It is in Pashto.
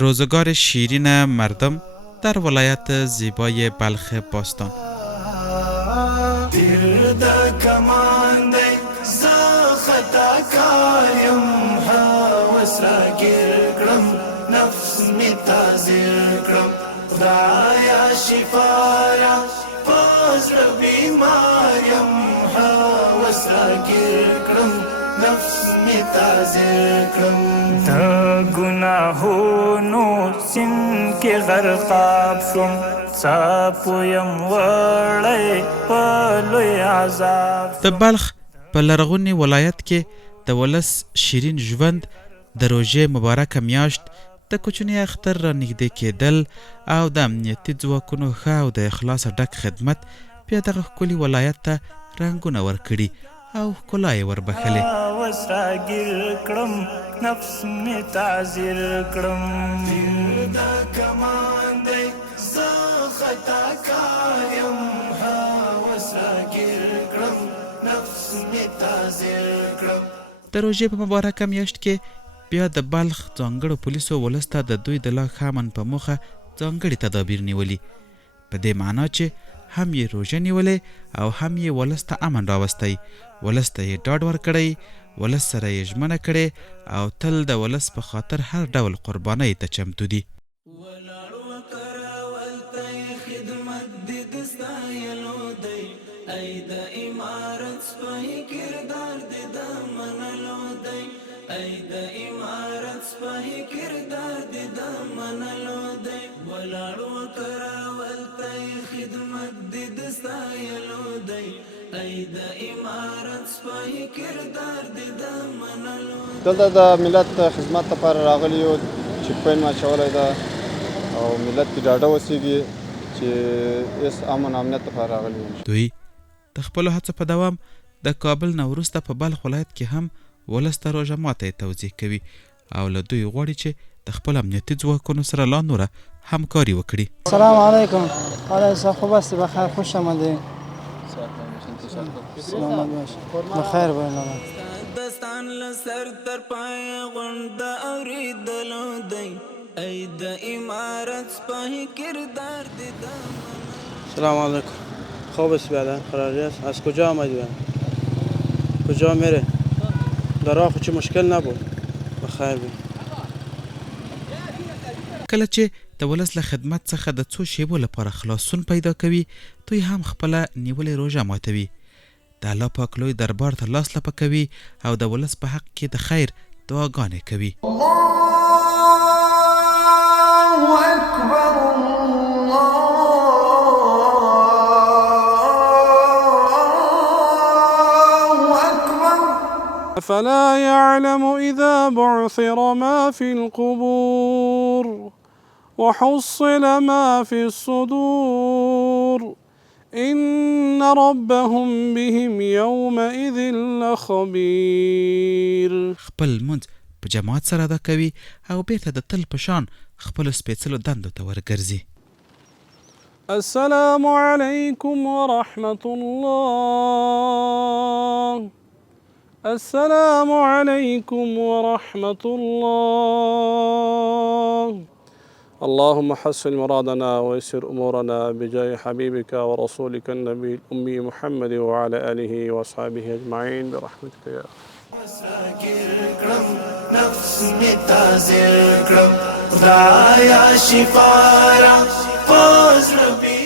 روزگار شیرین مردم در ولایت زیبای بلخ باستان. تیر دا کمان دی زا خطا کاریم حواس را گیر کرم نفس می تازیر کرم خدایا شفارا پاز را بیماریم حواس را گیر کرم نفس می تازیر کرم دا گناهونو سن کی غرقاب شم صاپویم وړی په لوی عذاب. د بلخ په لرغوني ولایت کې د ولس شیرین ژوند د روژې مبارکه میاشت د کوچني اختر را نږدې کېدل او د امنیتي ځواکونو ښه او د اخلاص ډک خدمت بیا دغه ښکلي ولایت ته رنګونه ورکړي او ښکلا یې وربښلې. اوس راګیر کړم نفس مې تعذیر کړم تیر دا کمان دی زه خطا کایم اوس راګیر کړم نفس مې تعذیر کړم. د روژې په مبارکه میاشت کې بیا د بلخ ځانګړو پولیسو ولس ته د دوی د لا ښه امن په موخه ځانګړي تدابیر نیولي، په دې معنا چې هم یې روژه نیولې او هم یې ولس ته امن راوستی، ولس ته یې ډاډ ورکړی، ولس سره یې ژمنه کړې او تل د ولس په خاطر هر ډول قربانۍ ته چمتو دي. دلته د ملت خدمت لپاره راغلي یو چې پین اچولی ده او ملت کې ډاډه اوسېږي چې هېڅ امن امنیت لپاره راغلي یو. دوی د خپلو هڅو په دوام د کابل نه وروسته په بلخ ولایت کې هم ولس ته روژه ماته توضیح کوي او له دوی غواړي چې د خپل امنیتي ځواکونو سره لا نوره همکاري وکړي. السلام علیکم. حالا خوب هستی؟ بخیر، خوش آمدی. سلامت باش. بخیر باید. دستان لسر تر پای غونډ اوریدلو دی ای د امارت سپاهی کردار دیدم. سلام علیکم. خوب است بعدا خراجی است. از کجا آمدی؟ کجا میره؟ در راه چه مشکل نبود. بخیر بی. کله چې د ولس له خدمت څخه د څو شیبو لپاره خلاصون پیدا کوي، دوی هم خپله نیولې روژه ماتوي، د الله پاک لوی دربار ته لاس لپه کوي او د ولس په حق کې د خیر دعاګانې کوي. فلا يعلم إذا بعثر ما في القبور وحصل ما في الصدور إن ربهم بهم يومئذ لخبير. خپل لمونځ په جماعت سره ادا کوي او بیرته د تل په شان خپلو سپېڅلو دندو ته ورګرځي. السلام عليكم ورحمة الله. السلام عليكم ورحمة الله. اللهم حسن مرادنا ويسر أمورنا بجاه حبيبك ورسولك النبي الأمي محمد وعلى آله وأصحابه أجمعين برحمتك يا نفس می تازه کرم خدایا شفارا پاز ربی